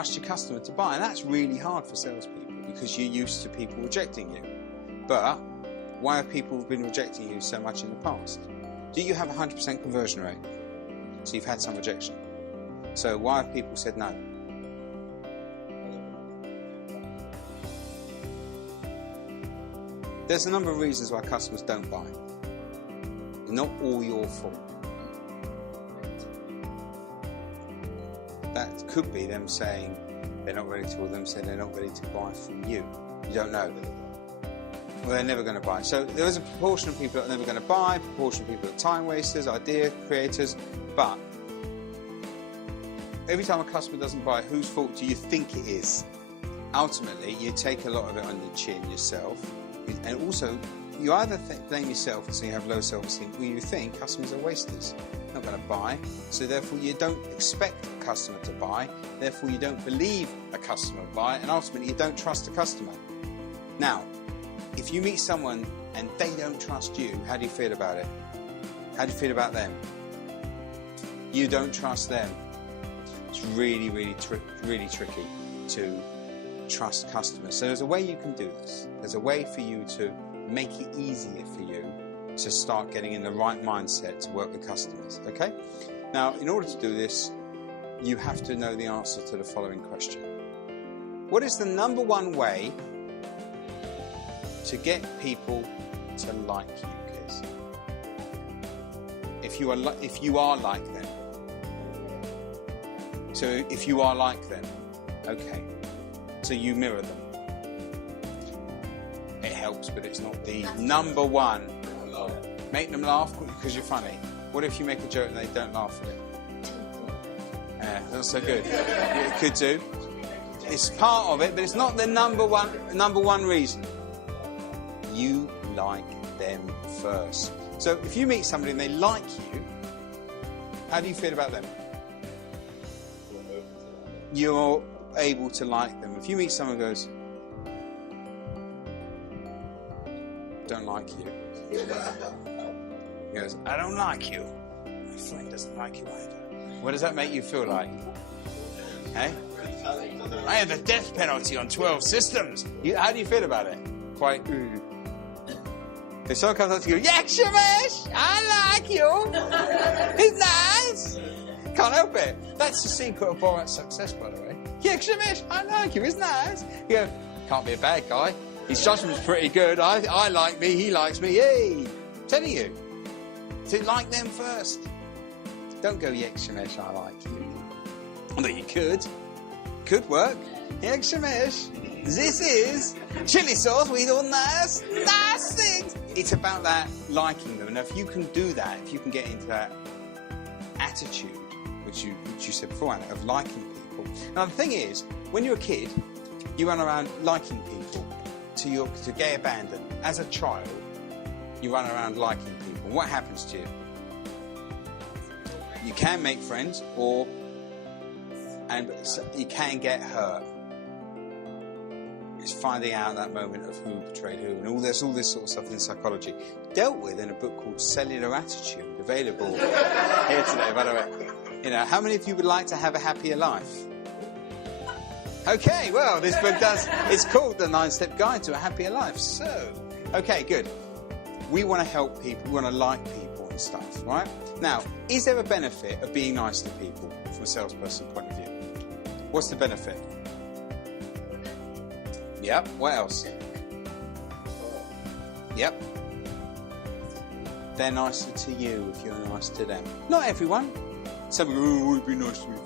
trust your customer to buy. And that's really hard for salespeople because you're used to people rejecting you. But why have people been rejecting you so much in the past? Do you have 100% conversion rate? So you've had some rejection. So why have people said no? There's a number of reasons why customers don't buy. They're not all your fault. That could be them saying they're not ready to, or them saying they're not ready to buy from you. You don't know. Well, they're never going to buy. So there is a proportion of people that are never going to buy, a proportion of people that are time wasters, idea creators, but every time a customer doesn't buy, whose fault do you think it is? Ultimately, you take a lot of it on your chin yourself, and also you either blame yourself, so you have low self-esteem, or you think customers are wasters, not going to buy, so therefore you don't expect a customer to buy, therefore you don't believe a customer will buy, and ultimately you don't trust a customer. Now, if you meet someone and they don't trust you, how do you feel about it? How do you feel about them? You don't trust them. It's really, really tricky to trust customers. So there's a way you can do this. There's a way for you to make it easier for you to start getting in the right mindset to work with customers, okay? Now, in order to do this, you have to know the answer to the following question. What is the number one way to get people to like you, kids? If you are like them. So if you are like them, okay. So you mirror them. It helps, but it's not the number one. Make them laugh because you're funny. One if you make a joke and they don't laugh at it? That's so good. It could do. It's part of it, but it's not the number one reason. You like them first. So if you meet somebody and they like you, how do you feel about them? You're able to like them. If you meet someone who goes, don't like you. He goes, I don't like you. My friend doesn't like you either. What does that make you feel like? Hey? I have the death penalty on 12 systems. How do you feel about it? Quite. If someone comes up to you, Yakshamesh, I like you. He's nice. Can't help it. That's the secret of Borat's success, by the way. Yakshamesh, I like you. He's nice. You go, can't be a bad guy. His judgment's pretty good. I like me. He likes me. Yay. I'm telling you. To like them first. Don't go, Yakshamesh, I like you. Although you could. Could work. Yakshamesh, this is chili sauce with all nice things. It's about that liking them. And if you can do that, if you can get into that attitude, which you said beforehand, of liking people. Now the thing is, when you're a kid, you run around liking people to gay abandon. As a child, you run around liking people. What happens to you? You can make friends, and you can get hurt. It's finding out that moment of who betrayed who, and there's all this sort of stuff in psychology dealt with in a book called Cellular Attitude, available here today, by the way. You know, how many of you would like to have a happier life? Okay, well, this book it's called The 9-Step Guide to a Happier Life. So, okay, good. We want to help people, we want to like people and stuff, right? Now, is there a benefit of being nice to people from a salesperson point of view? What's the benefit? Yep, what else? Yep. They're nicer to you if you're nice to them. Not everyone. Some go, oh, I would be nice to me.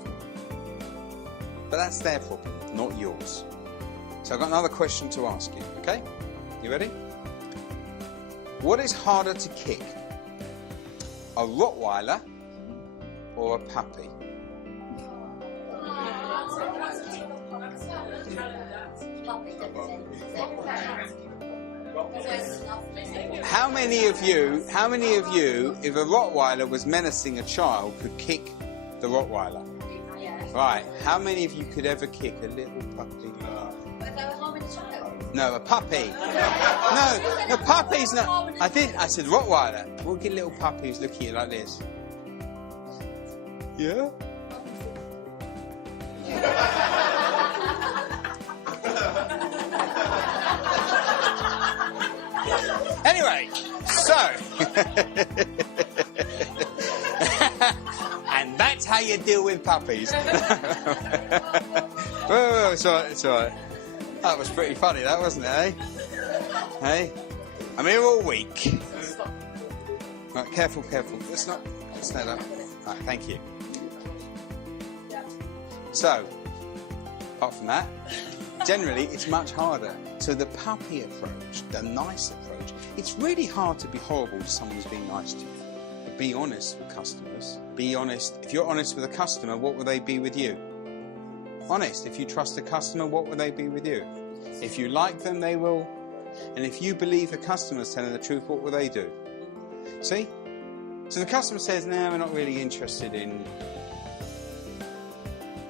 But that's their problem, not yours. So I've got another question to ask you, okay? You ready? What is harder to kick? A Rottweiler or a puppy? How many of you, if a Rottweiler was menacing a child, could kick the Rottweiler? Right, how many of you could ever kick a little puppy? No, a puppy. No, the puppy's not. I said Rottweiler. We'll get a little puppy who's looking at you like this. Yeah? And that's how you deal with puppies. Oh, it's all right, it's all right. That was pretty funny, that, wasn't it, eh? Hey? I'm here all week. Right, careful, careful. Let's not stand up. Right, thank you. So, apart from that, generally it's much harder. So the puppy approach, the nice approach, it's really hard to be horrible to someone who's being nice to you. But be honest with customers. Be honest. If you're honest with a customer, what will they be with you? Honest. If you trust a customer, what will they be with you? If you like them, they will. And if you believe the customer's telling the truth, what will they do? See? So the customer says, no, we're not really interested in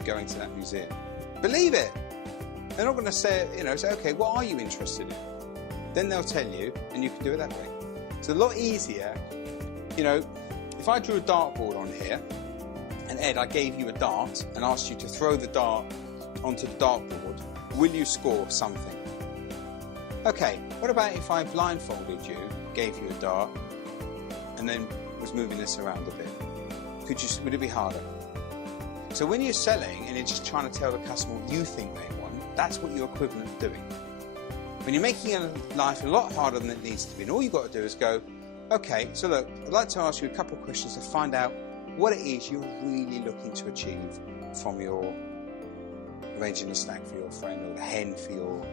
going to that museum. Believe it. They're not going to say, say, okay, what are you interested in? Then they'll tell you, and you can do it that way. It's a lot easier, if I drew a dartboard on here, and Ed, I gave you a dart and asked you to throw the dart onto the dartboard, will you score something? Okay, what about if I blindfolded you, gave you a dart, and then was moving this around a bit? Would it be harder? So when you're selling and you're just trying to tell the customer what you think they want, that's what you're equivalent to doing. When you're making life a lot harder than it needs to be, and all you've got to do is go, okay, so look, I'd like to ask you a couple of questions to find out what it is you're really looking to achieve from your arranging a snack for your friend, or the hen for your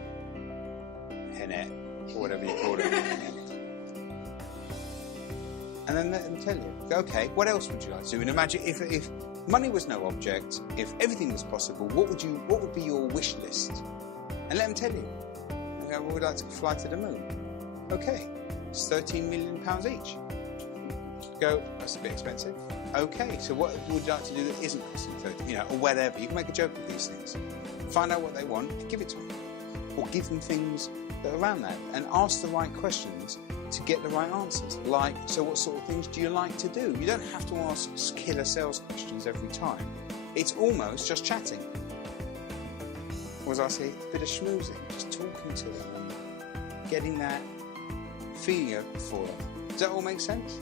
henette, or whatever you call it. And then let them tell you. Go, okay, what else would you like to do? And imagine if money was no object, if everything was possible, what would be your wish list? And let them tell you. And go, well, we'd like to fly to the moon. Okay, it's £13 million each. Go, that's a bit expensive. Okay, so what would you like to do that isn't costing 30, or whatever. You can make a joke with these things. Find out what they want and give it to them. Or give them things that are around that, and ask the right questions to get the right answers. Like, so what sort of things do you like to do? You don't have to ask killer sales questions every time. It's almost just chatting. Or as I say, a bit of schmoozing, just talking to them and getting that feeling for them. Does that all make sense?